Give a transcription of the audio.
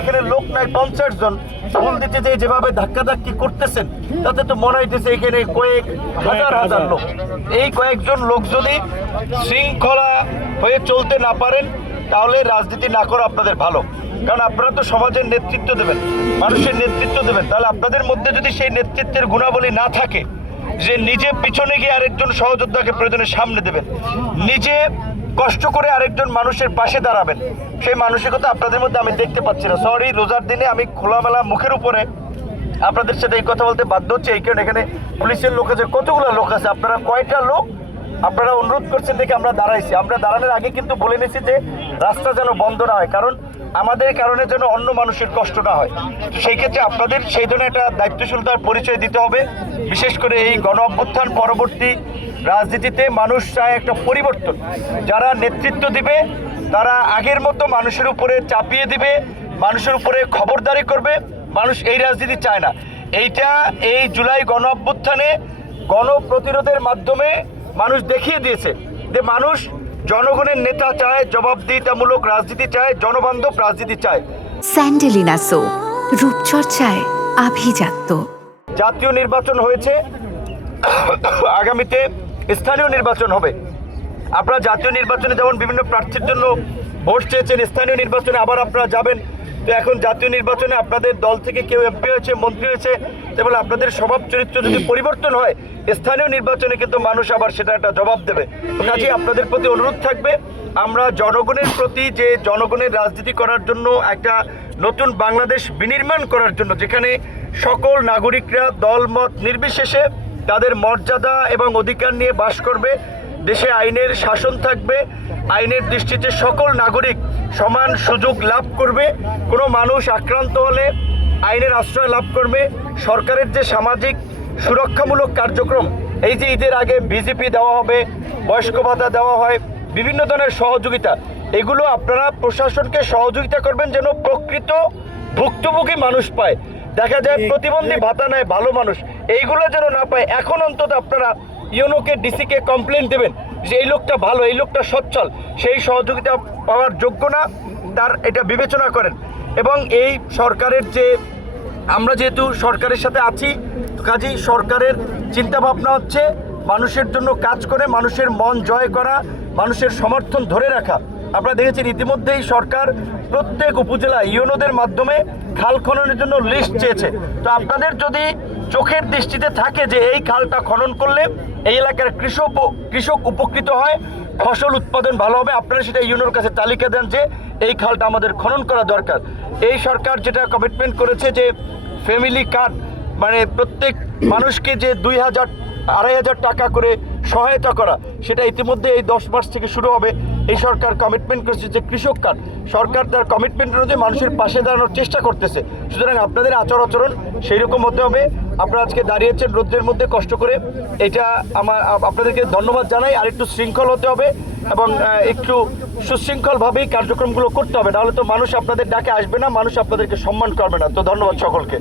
এখানে লোক নাই 50 জন ফুল দিতে যে যেভাবে ধাক্কাধাক্কি করতেছেন তাতে তো মনে হইতেছে এখানে কয়েক হাজার লোক। এই কয়েকজন লোক যদি শৃঙ্খলা হয়ে চলতে না পারেন তাহলে রাজনীতি না করা আপনাদের ভালো। কারণ আপনারা তো সমাজের নেতৃত্ব দেবেন, মানুষের নেতৃত্ব দেবেন। তাহলে আপনাদের মধ্যে যদি সেই নেতৃত্বের গুণাবলী না থাকে যে নিজে পিছনে গিয়ে আরেকজন সহযোদ্ধাকে প্রয়োজনে সামনে দেবেন, নিজে কষ্ট করে আরেকজন মানুষের পাশে দাঁড়াবেন, সেই মানসিকতা আপনাদের মধ্যে আমি দেখতে পাচ্ছি না। সরি, রোজার দিনে আমি খোলামেলা মুখের উপরে আপনাদের সাথে এই কথা বলতে বাধ্য হচ্ছে। এই কারণে এখানে পুলিশের লোক আছে, কতগুলো লোক আছে, আপনারা কয়টা লোক আপনারা অনুরোধ করছেন দেখে আমরা দাঁড়াইছি। আমরা দাঁড়ানোর আগে কিন্তু বলে নিয়েছি যে রাস্তা যেন বন্ধ না হয়, কারণ আমাদের কারণে যেন অন্য মানুষের কষ্ট না হয়। তো সেই ক্ষেত্রে আপনাদের সেই জন্য একটা দায়িত্বশীলতার পরিচয় দিতে হবে। বিশেষ করে এই গণ অভ্যুত্থান পরবর্তী রাজনীতিতে মানুষ চায় একটা পরিবর্তন। যারা নেতৃত্ব দিবে তারা আগের মতো মানুষের উপরে চাপিয়ে দিবে, মানুষের উপরে খবরদারি করবে। মানুষ এই রাজনীতি চায় না। এইটা এই জুলাই গণ অভ্যুত্থানে গণপ্রতিরোধের মাধ্যমে মানুষ দেখিয়ে দিয়েছে যে মানুষ জনগণের নেতা চায়, জবাবদিহিতামূলক রাজনীতি চায়, জনবান্ধব রাজনীতি চায়। স্যান্ডেলিনা সো, রূপচর্চায় আভিজাত্য। জাতীয় নির্বাচন হয়েছে, আগামীতে স্থানীয় নির্বাচন হবে। আপনারা জাতীয় নির্বাচনে যেমন বিভিন্ন প্রার্থীর জন্য ভোট চেয়েছেন, স্থানীয় নির্বাচনে আবার আপনারা যাবেন। তো এখন জাতীয় নির্বাচনে আপনাদের দল থেকে কেউ এমপি হয়েছে, মন্ত্রী হয়েছে, তেমন আপনাদের স্বভাব চরিত্র যদি পরিবর্তন হয় স্থানীয় নির্বাচনে কিন্তু মানুষ আবার সেটা একটা জবাব দেবে। কাজেই আপনাদের প্রতি অনুরোধ থাকবে, আমরা জনগণের প্রতি যে জনগণের রাজনীতি করার জন্য একটা নতুন বাংলাদেশ বিনির্মাণ করার জন্য, যেখানে সকল নাগরিকরা দলমত নির্বিশেষে তাদের মর্যাদা এবং অধিকার নিয়ে বাস করবে, দেশে আইনের শাসন থাকবে, আইনের দৃষ্টিতে সকল নাগরিক সমান সুযোগ লাভ করবে, কোনো মানুষ আক্রান্ত হলে আইনের আশ্রয় লাভ করবে। সরকারের যে সামাজিক সুরক্ষামূলক কার্যক্রম, এই যে ঈদের আগে বিজেপি দেওয়া হবে, বয়স্ক ভাতা দেওয়া হয়, বিভিন্ন ধরনের সহযোগিতা, এগুলো আপনারা প্রশাসনকে সহযোগিতা করবেন যেন প্রকৃত ভুক্তভোগী মানুষ পায়। দেখা যায় প্রতিবন্ধী ভাতা নেয় ভালো মানুষ, এইগুলো যেন না পায়। এখন অন্তত আপনারা ইউনোকে, ডিসিকে কমপ্লেন দেবেন যে এই লোকটা ভালো, এই লোকটা সচ্ছল, সেই সহযোগিতা পাওয়ার যোগ্য না, তার এটা বিবেচনা করেন। এবং এই সরকারের যে, আমরা যেহেতু সরকারের সাথে আছি, কাজেই সরকারের চিন্তাভাবনা হচ্ছে মানুষের জন্য কাজ করে, মানুষের মন জয় করা, মানুষের সমর্থন ধরে রাখা। আপনারা দেখেছেন ইতিমধ্যেই সরকার প্রত্যেক উপজেলা ইউনোদের মাধ্যমে খাল খননের জন্য লিস্ট চেয়েছে। তো আপনাদের যদি চোখের দৃষ্টিতে থাকে যে এই খালটা খনন করলে এই এলাকার কৃষক উপকৃত হয়, ফসল উৎপাদন ভালো হবে, আপনারা সেটা ইউনোর কাছে তালিকা দেন যে এই খালটা আমাদের খনন করা দরকার। এই সরকার যেটা কমিটমেন্ট করেছে যে ফ্যামিলি কার্ড, মানে প্রত্যেক মানুষকে যে 2000 2500 টাকা করে সহায়তা করা, সেটা ইতিমধ্যে এই 10 মাস থেকে শুরু হবে। এই সরকার কমিটমেন্ট করেছে যে কৃষক কার্ড, সরকার তার কমিটমেন্ট অনুযায়ী মানুষের পাশে দাঁড়ানোর চেষ্টা করতেছে। সুতরাং আপনাদের আচরণ সেই রকম হতে হবে। আপনারা আজকে দাঁড়িয়েছেন রোদের মধ্যে কষ্ট করে, এটা আপনাদেরকে ধন্যবাদ জানাই। আর একটু শৃঙ্খল হতে হবে এবং একটু সুশৃঙ্খলভাবেই কার্যক্রমগুলো করতে হবে, নাহলে তো মানুষ আপনাদের ডাকে আসবে না, মানুষ আপনাদেরকে সম্মান করবে না। তো ধন্যবাদ সকলকে।